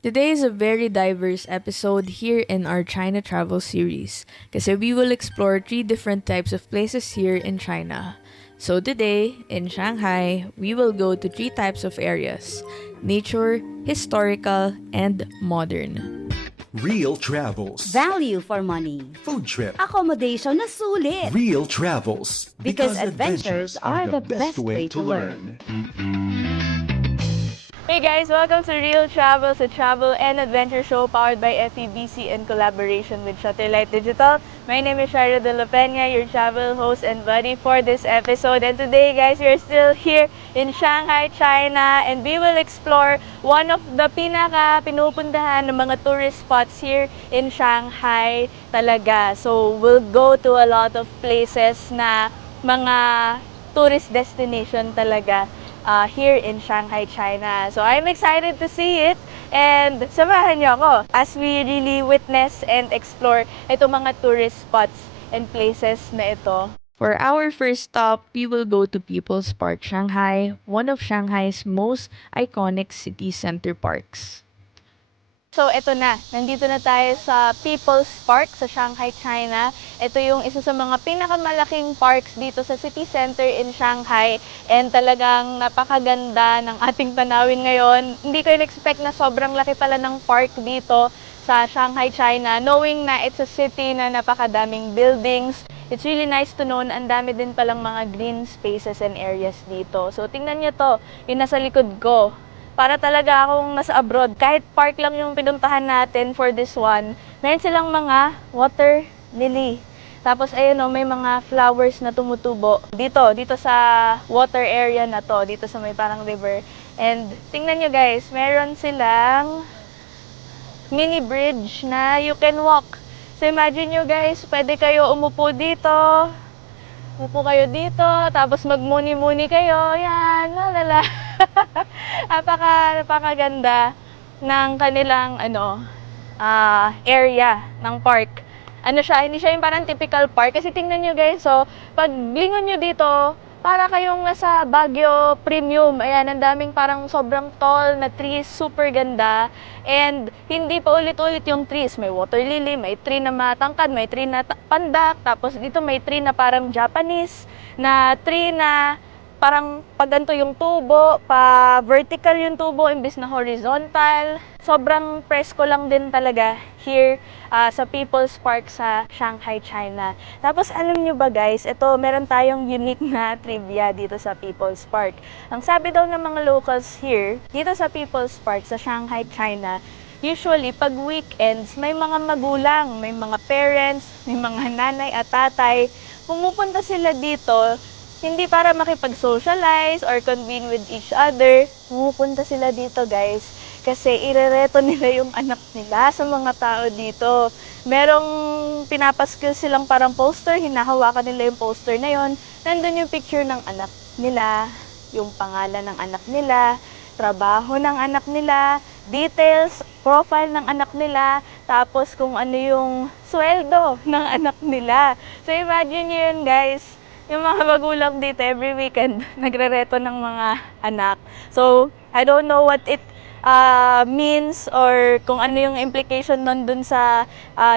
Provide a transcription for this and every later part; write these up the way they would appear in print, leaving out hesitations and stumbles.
Today is a very diverse episode here in our China travel series kasi we will explore three different types of places here in China. So today, in Shanghai, we will go to three types of areas: nature, historical, and modern. Real travels. Value for money. Food trip. Accommodation na sulit. Real travels. Because adventures are the best way to learn. Hey guys, welcome to Real Travels, a travel and adventure show powered by FEBC in collaboration with Shutterlight Digital. My name is Shara De La Peña, your travel host and buddy for this episode. And today guys, we are still here in Shanghai, China, and we will explore one of the pinupuntahan ng mga tourist spots here in Shanghai talaga. So we'll go to a lot of places na mga tourist destination talaga here in Shanghai, China. So I'm excited to see it and samahan niyo ako as we really witness and explore itong mga tourist spots and places na ito. For our first stop, we will go to People's Park Shanghai, one of Shanghai's most iconic city center parks. So, eto na. Nandito na tayo sa People's Park sa Shanghai, China. Ito yung isa sa mga pinakamalaking parks dito sa city center in Shanghai. And talagang napakaganda ng ating tanawin ngayon. Hindi ko in-expect na sobrang laki pala ng park dito sa Shanghai, China. Knowing na it's a city na napakadaming buildings, it's really nice to know na ang dami din palang mga green spaces and areas dito. So, tingnan nyo to, yung nasa likod ko. Para talaga akong nasa abroad. Kahit park lang yung pinuntahan natin for this one, meron silang mga water lily. Tapos ayun o, may mga flowers na tumutubo. Dito sa water area na to, dito sa may parang river. And tingnan nyo guys, meron silang mini bridge na you can walk. So imagine nyo guys, pwede kayo umupo dito, upo kayo dito, tapos magmuni-muni kayo. Yan, lalala. Napakaganda ng kanilang area ng park. Ano siya, hindi siya yung parang typical park. Kasi tingnan nyo guys, so pag lingon nyo dito, para kayong nasa Baguio Premium. Ayan, ang daming parang sobrang tall na trees, super ganda. And hindi pa ulit-ulit yung trees. May water lily, may tree na matangkad, may tree na pandak. Tapos dito may tree na parang Japanese, na tree na parang pag ganito yung tubo, pa vertical yung tubo imbis na horizontal. Sobrang presko lang din talaga here sa People's Park sa Shanghai, China. Tapos alam nyo ba guys, ito meron tayong unique na trivia dito sa People's Park. Ang sabi daw ng mga locals here, dito sa People's Park sa Shanghai, China, usually pag weekends, may mga magulang, may mga parents, may mga nanay at tatay, pumupunta sila dito hindi para makipag-socialize or convene with each other. Pumupunta sila dito guys kasi irereto nila yung anak nila sa mga tao dito. Merong pinapaskil silang parang poster, hinahawakan nila yung poster na yon. Nandun yung picture ng anak nila, yung pangalan ng anak nila, trabaho ng anak nila, details, profile ng anak nila, tapos kung ano yung sweldo ng anak nila. So imagine nyo yun guys, yung mga magulang dito every weekend nagrereto ng mga anak. So, I don't know what it means or kung ano yung implication nun dun sa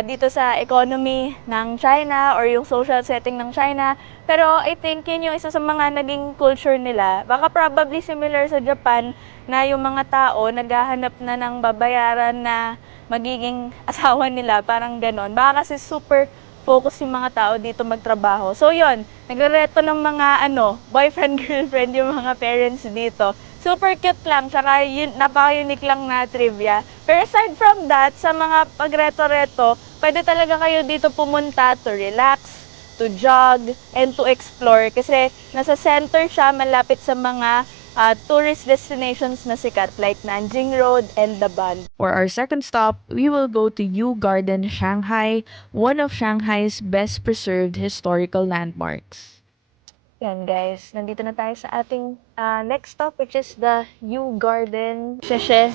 dito sa economy ng China or yung social setting ng China. Pero I think yun yung isa sa mga naging culture nila. Baka probably similar sa Japan na yung mga tao naghahanap na ng babayaran na magiging asawa nila, parang ganon. Baka kasi super focus yung mga tao dito magtrabaho. So yun, nagrereto ng mga boyfriend, girlfriend yung mga parents dito. Super cute lang, tsaka yun, napaka-unique lang na trivia. Pero aside from that, sa mga pagreto-reto, pwede talaga kayo dito pumunta to relax, to jog, and to explore. Kasi nasa center siya, malapit sa mga tourist destinations na sikat like Nanjing Road and Daban. For our second stop, we will go to Yu Garden, Shanghai, one of Shanghai's best preserved historical landmarks. Yan guys, nandito na tayo sa ating next stop which is the Yu Garden Sheshe.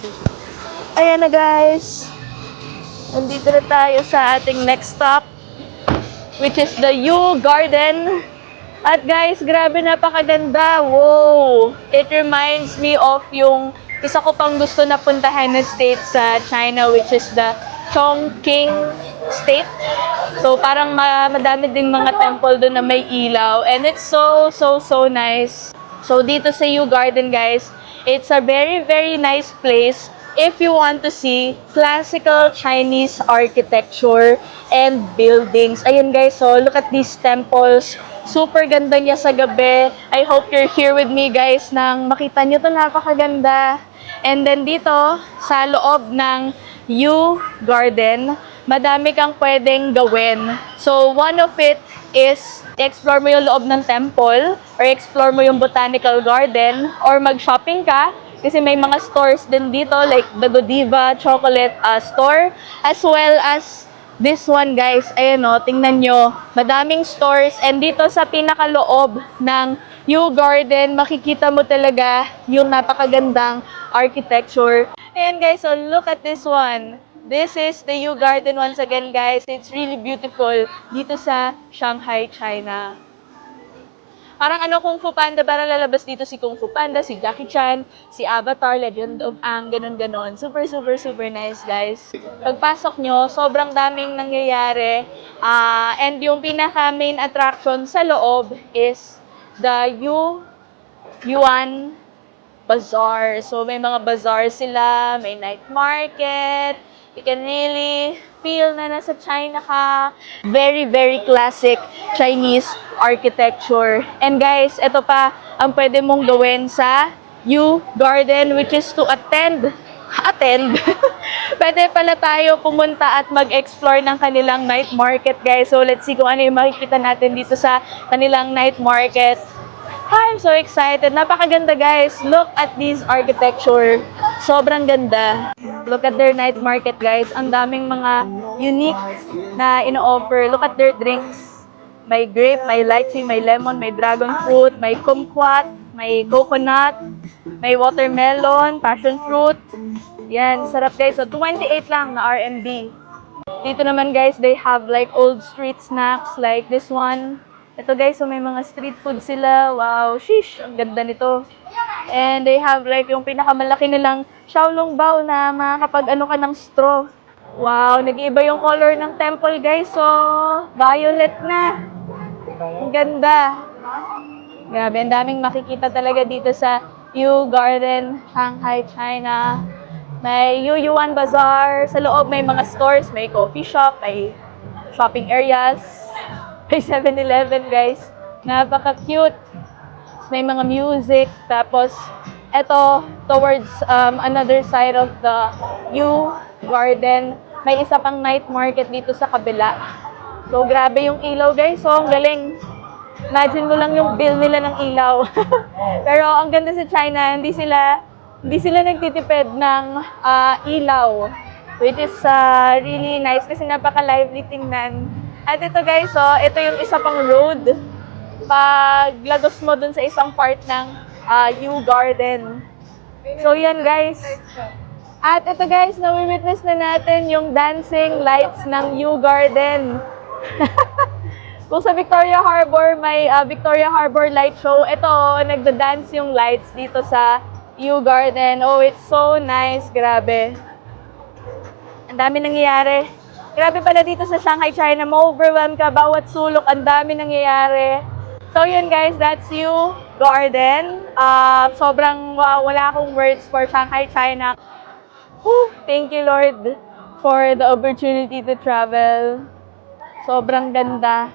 Ayan na guys, nandito na tayo sa ating next stop which is the Yu Garden. At guys, grabe napakaganda. Wow! It reminds me of yung isa ko pang gusto na puntahan na state sa China, which is the Chongqing State. So parang madami ding mga temple doon na may ilaw, and it's so nice. So dito sa Yew Garden, guys, it's a very nice place if you want to see classical Chinese architecture and buildings. Ayun guys, so look at these temples. Super ganda niya sa gabi. I hope you're here with me guys nang makita niyo 'to, napakaganda. And then dito sa loob ng Yew Garden, madami kang pwedeng gawin. So one of it is explore mo yung loob ng temple, or explore mo yung botanical garden, or mag-shopping ka kasi may mga stores din dito like the Godiva chocolate store, as well as this one guys. Ayan o, tingnan nyo, madaming stores, and dito sa pinakaloob ng Yew Garden, makikita mo talaga yung napakagandang architecture. Ayan guys, so look at this one. This is the Yew Garden once again guys. It's really beautiful dito sa Shanghai, China. Parang ano, Kung Fu Panda, parang lalabas dito si Kung Fu Panda, si Jackie Chan, si Avatar, Legend of Aang, ganon. Super nice guys. Pagpasok nyo, sobrang daming nangyayari. And yung pinaka main attraction sa loob is the Yuan Bazaar. So may mga bazaar sila, may night market. You can really feel na nasa China ka. Very classic Chinese architecture. And guys, ito pa ang pwede mong gawin sa Yew Garden, which is to attend. Pwede pala tayo pumunta at mag-explore ng kanilang night market, guys. So let's see kung ano yung makikita natin dito sa kanilang night market. I'm so excited. Napakaganda guys. Look at this architecture. Sobrang ganda. Look at their night market guys. Ang daming mga unique na ino-offer. Look at their drinks. May grape, may lychee, may lemon, may dragon fruit, may kumquat, may coconut, may watermelon, passion fruit. Yan, sarap guys. So 28 lang na RMB. Dito naman guys, they have like old street snacks like this one. Ito guys, so may mga street food sila. Wow, sheesh, ang ganda nito. And they have like yung pinakamalaki nilang xiaolongbao na makakapag-ano ka ng straw. Wow, nag-iiba yung color ng temple guys. So, violet na. Ang ganda. Grabe, ang daming makikita talaga dito sa Yew Garden, Shanghai, China. May Yuan Bazaar. Sa loob may mga stores, may coffee shop, may shopping areas. May 7-Eleven guys. Napaka-cute. May mga music. Tapos, eto, towards another side of the Yew Garden, may isa pang night market dito sa kabila. So, grabe yung ilaw guys. So, ang galing. Imagine mo lang yung bill nila ng ilaw. Pero, ang ganda sa China, hindi sila nagtitipid ng ilaw. Which is really nice kasi napaka-lively tingnan. At ito guys, so ito yung isa pang road. Pag lagos mo dun sa isang part ng Yew Garden. So yan guys. At ito guys, na-witness na natin yung dancing lights ng Yew Garden. Kung sa Victoria Harbor, may Victoria Harbor Light Show. Ito, nagda-dance yung lights dito sa Yew Garden. Oh, it's so nice. Grabe. Ang dami nangyayari. Grabe pala dito sa Shanghai, China. Ma-overwhelm ka. Bawat sulok, ang dami nangyayari. So yun guys, that's Yew Garden. Sobrang wala akong words for Shanghai, China. Whew, thank you Lord for the opportunity to travel. Sobrang ganda.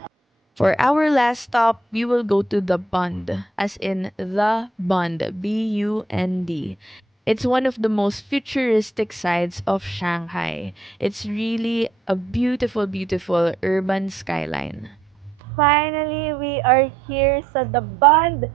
For our last stop, we will go to the Bund, as in the Bund, B-U-N-D. It's one of the most futuristic sides of Shanghai. It's really a beautiful urban skyline. Finally, we are here sa the Bund,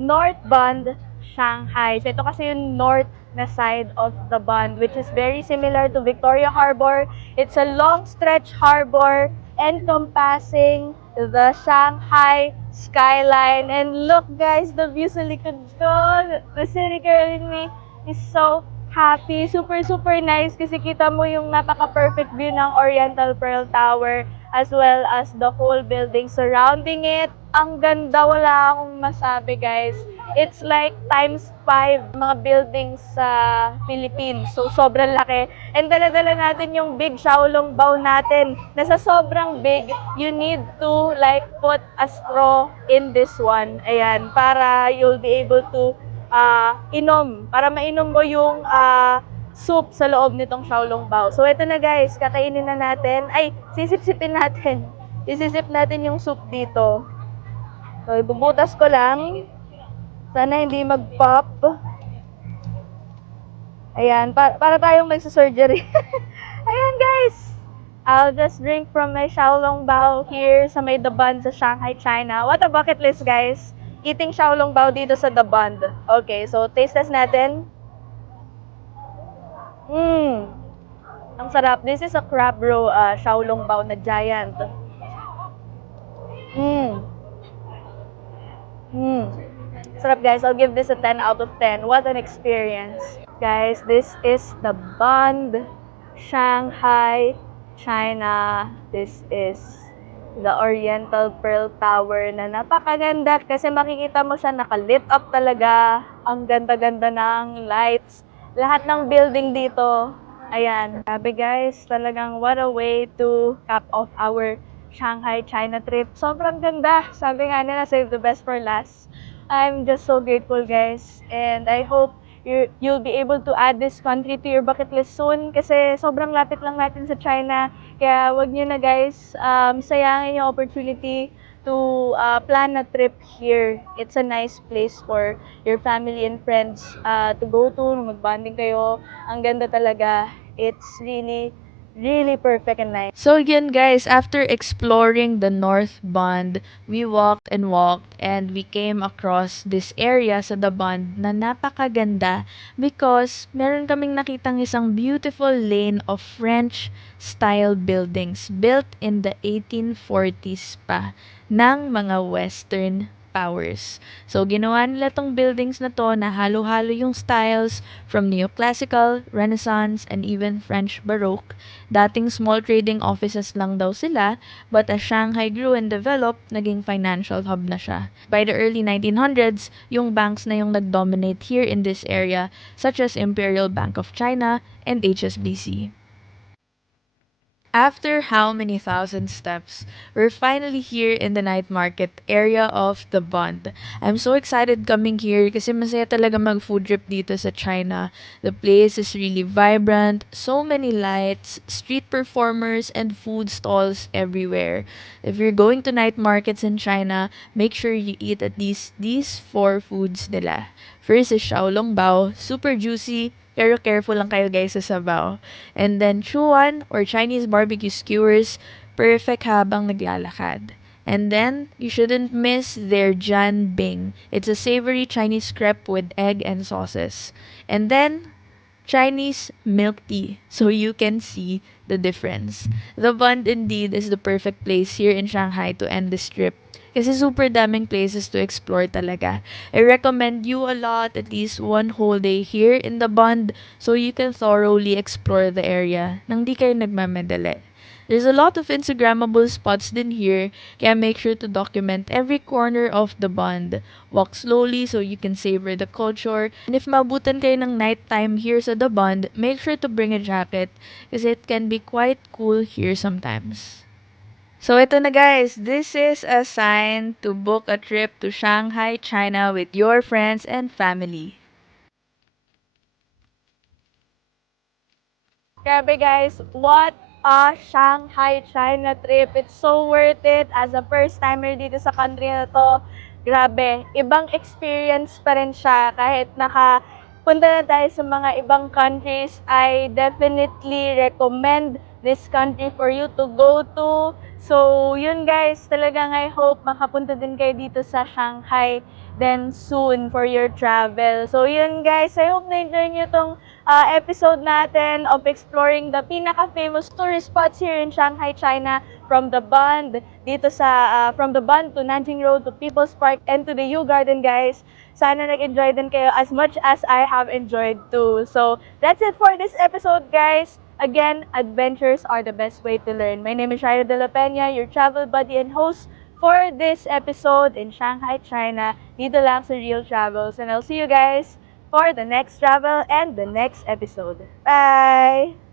North Bund, Shanghai. So ito kasi yung north na side of the Bund, which is very similar to Victoria Harbor. It's a long stretch harbor encompassing the Shanghai skyline. And look guys, the view sa likod ko. The city girl in me is so happy. Super nice kasi kita mo yung napaka-perfect view ng Oriental Pearl Tower as well as the whole building surrounding it. Ang ganda, wala akong masabi guys. It's like times 5 mga buildings sa Philippines. So, sobrang laki. And dala-dala natin yung big Xiaolong bao natin. Nasa sobrang big, you need to like put a straw in this one. Ayan, para you'll be able to inom. Para mainom mo yung soup sa loob nitong Xiaolong bao. So, ito na guys, kakainin na natin. Ay, sisip-sipin natin. Isisip natin yung soup dito. So, ibubutas ko lang. Sana hindi mag-pop. Ayan, para tayong nagsa-surgery. Ayan, guys. I'll just drink from my Xiaolong Bao here sa may The Bund sa Shanghai, China. What a bucket list, guys. Eating Xiaolong Bao dito sa The Bund. Okay, so taste test natin. Ang sarap. This is a crab roe Xiaolong Bao na giant. Mmm. Sarap guys, I'll give this a 10 out of 10. What an experience. Guys, this is the Bund, Shanghai, China. This is the Oriental Pearl Tower na napakaganda kasi makikita mo siya nakalit up talaga. Ang ganda-ganda ng lights. Lahat ng building dito. Ayan. Grabe guys, talagang what a way to cap off our Shanghai, China trip. Sobrang ganda. Sabi nga nila, save the best for last. I'm just so grateful guys. And I hope you'll be able to add this country to your bucket list soon kasi sobrang lapit lang natin sa China. Kaya wag nyo na guys, sayangin yung opportunity to plan a trip here. It's a nice place for your family and friends to go to, mag-bonding kayo. Ang ganda talaga. It's really, really perfect and nice. So again guys, after exploring the North Bund, we walked and we came across this area sa The Bund na napakaganda because meron kaming nakitang isang beautiful lane of French style buildings built in the 1840s pa ng mga Western powers. So, ginawa nila tong buildings na to na halo-halo yung styles from neoclassical, Renaissance, and even French Baroque. Dating small trading offices lang daw sila, but as Shanghai grew and developed, naging financial hub na siya. By the early 1900s, yung banks na yung nag-dominate here in this area, such as Imperial Bank of China and HSBC. After how many thousand steps, we're finally here in the night market area of the Bund. I'm so excited coming here kasi masaya talaga mag-food trip dito sa China. The place is really vibrant, so many lights, street performers, and food stalls everywhere. If you're going to night markets in China, make sure you eat at least these 4 foods nila. First is Xiaolong Bao, super juicy, pero careful lang kayo guys sa sabaw. And then chuan or Chinese barbecue skewers, perfect habang naglalakad. And then, you shouldn't miss their Jan Bing. It's a savory Chinese crepe with egg and sauces. And then, Chinese milk tea, so you can see the difference. The Bund indeed is the perfect place here in Shanghai to end this trip. Kasi super daming places to explore talaga. I recommend you a lot, at least one whole day here in the Bund so you can thoroughly explore the area nang di kayo nagmamadali. There's a lot of Instagrammable spots din here, kaya make sure to document every corner of the Bund. Walk slowly so you can savor the culture. And if mabutan kayo ng nighttime here sa the Bund, make sure to bring a jacket kasi it can be quite cool here sometimes. So ito na guys, this is a sign to book a trip to Shanghai, China with your friends and family. Grabe guys, what a Shanghai, China trip. It's so worth it as a first timer dito sa country na to. Grabe, ibang experience pa rin siya kahit punta na tayo sa mga ibang countries. I definitely recommend this country for you to go to. So, yun guys, talagang I hope makapunta din kayo dito sa Shanghai then soon for your travel. So, yun guys, I hope na-enjoy nyo itong episode natin of exploring the pinaka-famous tourist spots here in Shanghai, China, from the Bund from the Bund to Nanjing Road to People's Park and to the U Garden, guys. Sana nag-enjoy din kayo as much as I have enjoyed too. So, that's it for this episode, guys. Again, adventures are the best way to learn. My name is Shaira De La Peña, your travel buddy and host for this episode in Shanghai, China. Dito lang sa Real Travels. And I'll see you guys for the next travel and the next episode. Bye!